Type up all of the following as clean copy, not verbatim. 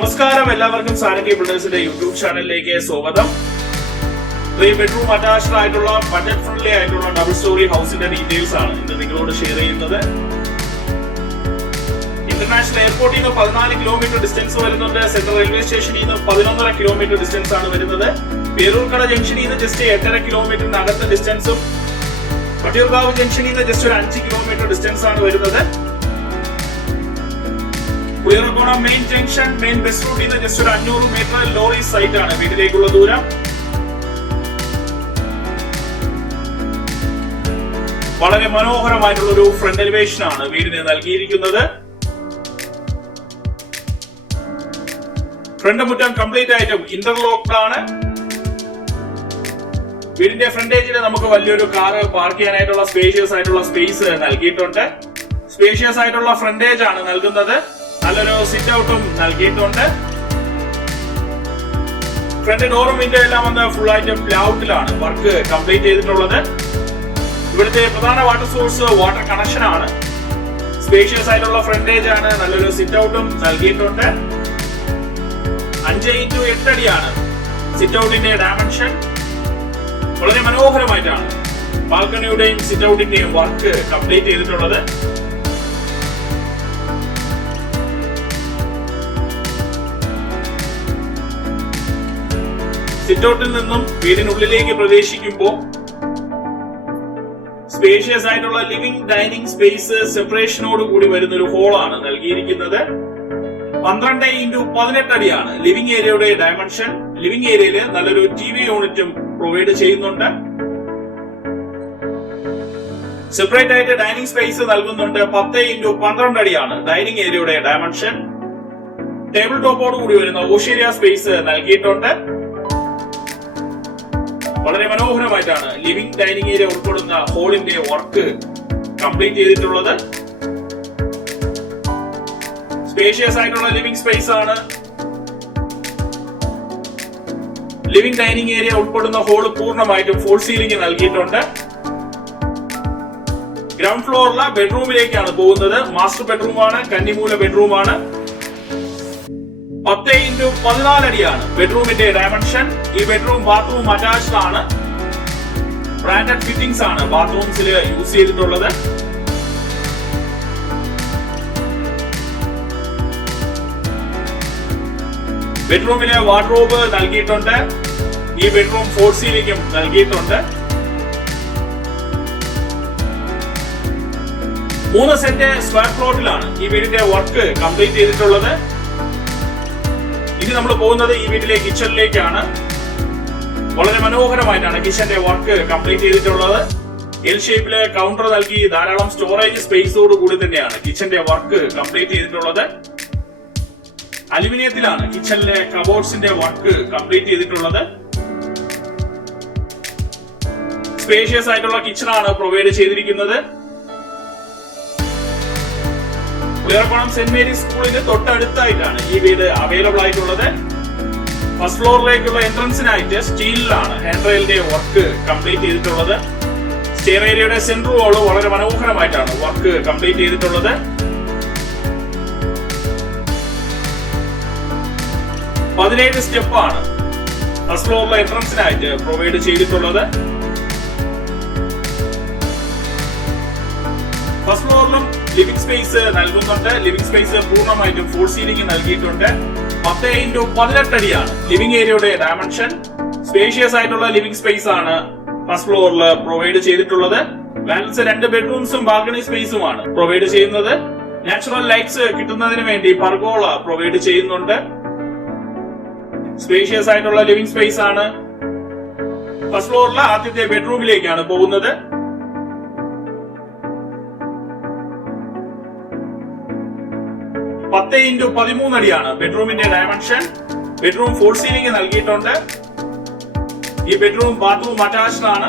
നമസ്കാരം, എല്ലാവർക്കും സാരംഗി ബിൽഡേഴ്സിന്റെ യൂട്യൂബ് ചാനലിലേക്ക് സ്വാഗതം. 3 ബെഡ്റൂം അറ്റാച്ച്ഡ് ആയിട്ടുള്ള ബഡ്ജറ്റ് ഫ്രണ്ട്ലി ആയിട്ടുള്ള ഡബിൾ സ്റ്റോറി ഹൗസിന്റെ ഡീറ്റെയിൽസ് ആണ് ഇന്ന് നിങ്ങളോട് ഷെയർ ചെയ്യുന്നത്. ഇന്റർനാഷണൽ എയർപോർട്ടിൽ നിന്ന് 14 കിലോമീറ്റർ ഡിസ്റ്റൻസ് വരുന്നുണ്ട്. സെൻട്രൽ റെയിൽവേ സ്റ്റേഷനിൽ നിന്ന് 11.5 കിലോമീറ്റർ ഡിസ്റ്റൻസ് ആണ് വരുന്നത്. പേരൂർക്കട ജംഗ്ഷനിൽ നിന്ന് ജസ്റ്റ് 8.5 കിലോമീറ്ററിനകത്ത് ഡിസ്റ്റൻസും വട്ടിയൂർക്കാവ് ജംഗ്ഷനിൽ നിന്ന് ജസ്റ്റ് ഒരു 5 കിലോമീറ്റർ ഡിസ്റ്റൻസ് ആണ് വരുന്നത്. Puliyarakonam main junction main bus റൂട്ടിൽ നിന്ന് ജസ്റ്റ് ഒരു 500 മീറ്റർ ലോറി സൈറ്റ് ആണ് വീട്ടിലേക്കുള്ള ദൂരം. വളരെ മനോഹരമായിട്ടുള്ള ഒരു ഫ്രണ്ട് എലിവേഷൻ ആണ് വീടിന് നൽകിയിരിക്കുന്നത്. ഫ്രണ്ട് മുറ്റം കംപ്ലീറ്റ് ആയിട്ടും ഇന്റർലോക്ക്ഡ് ആണ്. വീടിന്റെ ഫ്രണ്ടേജിൽ നമുക്ക് വലിയൊരു കാർ പാർക്ക് ചെയ്യാനായിട്ടുള്ള സ്പേഷ്യസ് ആയിട്ടുള്ള സ്പേസ് നൽകിയിട്ടുണ്ട്. സ്പേഷ്യസ് ആയിട്ടുള്ള ഫ്രണ്ടേജ് ആണ് നൽകുന്നത്. നല്ലൊരു സിറ്റ് ഔട്ടും നൽകിയിട്ടുണ്ട്. ഫ്രണ്ട് ഡോറും വിൻഡോ എല്ലാം വന്ന് ഫുൾ ആയിട്ട് പ്ലൗട്ടിലാണ് വർക്ക് കംപ്ലീറ്റ് ചെയ്തിട്ടുള്ളത്. ഇവിടുത്തെ പ്രധാന വാട്ടർ സോഴ്സ് വാട്ടർ കണക്ഷൻ ആണ്. സ്പേഷ്യസ് ആയിട്ടുള്ള ഫ്രണ്ടേജ് ആണ്. നല്ലൊരു സിറ്റ് ഔട്ടും നൽകിയിട്ടുണ്ട്. 5x8 അടിയാണ് സിറ്റ് ഔട്ടിന്റെ ഡയമെൻഷൻ. വളരെ മനോഹരമായിട്ടാണ് ബാൽക്കണിയുടെയും സിറ്റ് ഔട്ടിന്റെയും വർക്ക് കംപ്ലീറ്റ് ചെയ്തിട്ടുള്ളത്. സിറ്റ് ഔട്ടിൽ നിന്നും വീടിനുള്ളിലേക്ക് പ്രവേശിക്കുമ്പോൾ സ്പേഷ്യസ് ആയിട്ടുള്ള ലിവിംഗ് ഡൈനിങ് സ്പേസ് സെപ്പറേഷനോട് കൂടി വരുന്ന ഒരു ഹോളാണ് നൽകിയിരിക്കുന്നത്. 12x18 അടിയാണ് ലിവിംഗ് ഏരിയയുടെ ഡയമെൻഷൻ. ലിവിംഗ് ഏരിയയിൽ നല്ലൊരു TV യൂണിറ്റും പ്രൊവൈഡ് ചെയ്യുന്നുണ്ട്. സെപ്പറേറ്റ് ആയിട്ട് ഡൈനിങ് സ്പേസ് നൽകുന്നുണ്ട്. 10x12 അടിയാണ് ഡൈനിങ് ഏരിയയുടെ ഡയമെൻഷൻ. ടേബിൾ ടോപ്പോട് കൂടി വരുന്ന ഓഷേരിയ സ്പേസ് നൽകിയിട്ടുണ്ട്. വളരെ മനോഹരമായിട്ടാണ് ലിവിംഗ് ഡൈനിങ് ഏരിയ ഉൾപ്പെടുന്ന ഹോളിന്റെ വർക്ക് കംപ്ലീറ്റ് ചെയ്തിട്ടുള്ളത്. സ്പേഷ്യസ് ആയിട്ടുള്ള ലിവിംഗ് സ്പേസ് ആണ്. ലിവിംഗ് ഡൈനിങ് ഏരിയ ഉൾപ്പെടുന്ന ഹോൾ പൂർണ്ണമായിട്ടും ഫോൾ സീലിംഗ് നൽകിയിട്ടുണ്ട്. ഗ്രൗണ്ട് ഫ്ലോറിലെ ബെഡ്റൂമിലേക്കാണ് പോകുന്നത്. മാസ്റ്റർ ബെഡ്റൂമാണ്, കന്നിമൂല ബെഡ്റൂമാണ്. 10x14 അടിയാണ് ബെഡ്റൂമിന്റെ ഡയമെൻഷൻ. ഈ ബെഡ്റൂം ബാത്റൂം അറ്റാച്ച്ഡ് ആണ്. ബ്രാൻഡഡ് ഫിറ്റിംഗ്സ് ആണ് ബാത്റൂംസിൽ യൂസ് ചെയ്തിട്ടുള്ളത്. ബെഡ്റൂമിലെ വാർഡ്രോബ് നൽകിയിട്ടുണ്ട്. ഈ ബെഡ്റൂം ഫോൾ സീലിംഗും നൽകിയിട്ടുണ്ട്. 3 സെന്റ് സ്ക്വയർ പ്ലോട്ടിലാണ് ഈ വീടിന്റെ വർക്ക് കംപ്ലീറ്റ് ചെയ്തിട്ടുള്ളത്. ഇനി നമ്മൾ പോകുന്നത് ഈ വീട്ടിലെ കിച്ചണിലേക്കാണ്. വളരെ മനോഹരമായിട്ടാണ് കിച്ചന്റെ വർക്ക് കംപ്ലീറ്റ് ചെയ്തിട്ടുള്ളത്. എൽ ഷേപ്പിലെ കൗണ്ടർ നൽകി ധാരാളം സ്റ്റോറേജ് സ്പേസോട് കൂടി തന്നെയാണ് കിച്ചന്റെ വർക്ക് കംപ്ലീറ്റ് ചെയ്തിട്ടുള്ളത്. അലുമിനിയത്തിലാണ് കിച്ചണിലെ കബോർഡ്സിന്റെ വർക്ക് കംപ്ലീറ്റ് ചെയ്തിട്ടുള്ളത്. സ്പേഷ്യസ് ആയിട്ടുള്ള കിച്ചണാണ് പ്രൊവൈഡ് ചെയ്തിരിക്കുന്നത്. പുളിയർക്കോണം സെന്റ് മേരീസ് സ്കൂളിന് തൊട്ടടുത്തായിട്ടാണ് ഈ വീട് അവൈലബിൾ ആയിട്ടുള്ളത്. ഫസ്റ്റ് ഫ്ലോറിലേക്കുള്ള എൻട്രൻസിനായിട്ട് സ്റ്റീലിലാണ് ഹാൻഡ് റെയിലിന്റെ വർക്ക് കംപ്ലീറ്റ് ചെയ്തിട്ടുള്ളത്. സ്റ്റെയർ ഏരിയയുടെ സെന്റർ വാള് വളരെ മനോഹരമായിട്ടാണ് വർക്ക് കംപ്ലീറ്റ് ചെയ്തിട്ടുള്ളത്. 17 സ്റ്റെപ്പാണ് ഫസ്റ്റ് ഫ്ലോറിലെ എൻട്രൻസിനായിട്ട് പ്രൊവൈഡ് ചെയ്തിട്ടുള്ളത്. ഫസ്റ്റ് ഫ്ലോറിലും ലിവിംഗ് സ്പേസ് നൽകുന്നുണ്ട്. ലിവിംഗ് സ്പേസ് പൂർണ്ണമായിട്ടും ഫോൾ സീലിംഗ് നൽകിയിട്ടുണ്ട്. 10x18 അടിയാണ് ലിവിംഗ് ഏരിയയുടെ ഡയമെൻഷൻ. സ്പേഷ്യസ് ആയിട്ടുള്ള ലിവിംഗ് സ്പേസ് ആണ് ഫസ്റ്റ് ഫ്ലോറിൽ പ്രൊവൈഡ് ചെയ്തിട്ടുള്ളത്. ബാലൻസ് 2 ബെഡ്റൂംസും ബാൽക്കണി സ്പേസുമാണ് പ്രൊവൈഡ് ചെയ്യുന്നത്. നാച്ചുറൽ ലൈറ്റ്സ് കിട്ടുന്നതിന് വേണ്ടി പർഗോള പ്രൊവൈഡ് ചെയ്യുന്നുണ്ട്. സ്പേഷ്യസ് ആയിട്ടുള്ള ലിവിംഗ് സ്പേസ് ആണ്. ഫസ്റ്റ് ഫ്ലോറിലെ ആദ്യത്തെ ബെഡ്റൂമിലേക്കാണ് പോകുന്നത്. 10x13 അടിയാണ് ബെഡ്റൂമിന്റെ ഡയമെൻഷൻ. ബെഡ്റൂം ഫോൾ സീലിംഗ് നൽകിയിട്ടുണ്ട്. ഈ ബെഡ്റൂം ബാത്റൂം അറ്റാച്ച്ഡ് ആണ്.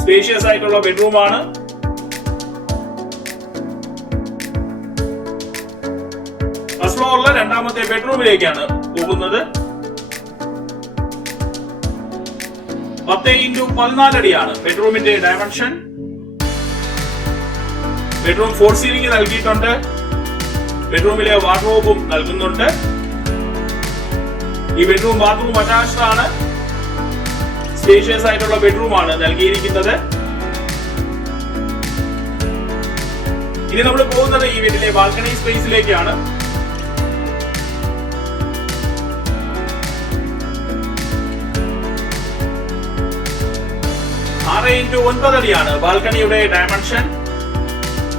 സ്പേഷ്യസ് ആയിട്ടുള്ള ബെഡ്റൂമാണ്. ഫസ്റ്റ് ഫ്ലോറിലെ രണ്ടാമത്തെ ബെഡ്റൂമിലേക്കാണ് പോകുന്നത്. 10x14 അടിയാണ് ബെഡ്റൂമിന്റെ ഡയമെൻഷൻ. ബെഡ്റൂം 4 സീലിംഗ് നൽകിയിട്ടുണ്ട്. ബെഡ്റൂമിലെ വാർഡ്രോബും നൽകുന്നുണ്ട്. ഈ ബെഡ്റൂം ബാത്റൂം അറ്റാച്ച്ഡ് ആണ്. സ്പേഷ്യസ് ആയിട്ടുള്ള ബെഡ്റൂം ആണ് നൽകിയിരിക്കുന്നത്. ഇനി നമ്മൾ പോകുന്നത് ഈ വീട്ടിലെ ബാൽക്കണി സ്പേസിലേക്കാണ്. 6x9 അടിയാണ് ബാൽക്കണിയുടെ ഡയമെൻഷൻ.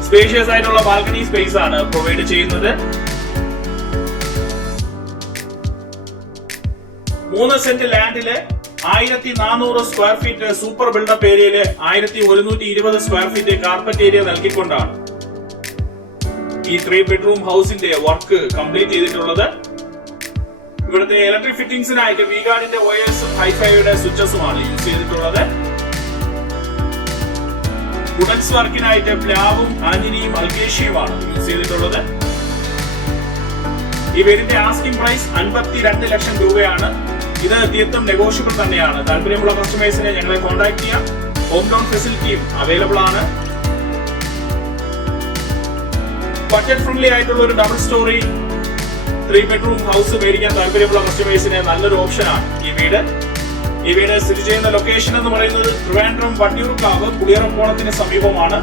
സ്പേഷ്യസ് ആയിട്ടുള്ള ബാൽക്കണി സ്പേസ് ആണ് പ്രൊവൈഡ് ചെയ്യുന്നത്. 3 സെന്റ് ലാൻഡില് 1400 സ്ക്വയർ ഫീറ്റ് സൂപ്പർ ബിൽഡപ്പ് ഏരിയയില് 1120 സ്ക്വയർ ഫീറ്റ് കാർപ്പറ്റ് ഏരിയ നൽകിക്കൊണ്ടാണ് ഈ 3 ബെഡ്റൂം ഹൗസിന്റെ വർക്ക് കംപ്ലീറ്റ് ചെയ്തിട്ടുള്ളത്. ഇവിടുത്തെ ഇലക്ട്രിക് ഫിറ്റിംഗ്സിനായിട്ട് വിഗാർഡിന്റെ വയേഴ്സും ഹൈഫൈയുടെ സ്വിച്ചസുമാണ് യൂസ് ചെയ്തിട്ടുള്ളത്. വുഡൻസ് വർക്കിനായിട്ട് പ്ലാവും ആഞ്ഞിലിയും അൽക്കേഷ്യയുമാണ് യൂസ് ചെയ്തിട്ടുള്ളത്. ഈ വീടിന്റെ ആസ്കിംഗ് പ്രൈസ് 52 ലക്ഷം രൂപയാണ്. ഇത് തീർത്തും നെഗോഷ്യബിൾ തന്നെയാണ്. താല്പര്യമുള്ള കസ്റ്റമേഴ്സിനെ ഞങ്ങളെ കോൺടാക്ട് ചെയ്യാം. ഹോം ലോൺ ഫെസിലിറ്റിയും അവൈലബിൾ ആണ്. ബഡ്ജറ്റ് ഫ്രണ്ട്ലി ആയിട്ടുള്ള ഒരു ഡബിൾ സ്റ്റോറി 3 ബെഡ്റൂം ഹൗസ് മേടിക്കാൻ താല്പര്യമുള്ള കസ്റ്റമേഴ്സിന് നല്ലൊരു ഓപ്ഷനാണ് ഈ വീട്. ഈ വീട് സ്ഥിതി ചെയ്യുന്ന ലൊക്കേഷൻ എന്ന് പറയുന്നത് ട്രിവാൻഡ്രം വട്ടിയൂർക്കാവ് പുളിയറക്കോണത്തിന് സമീപമാണ്.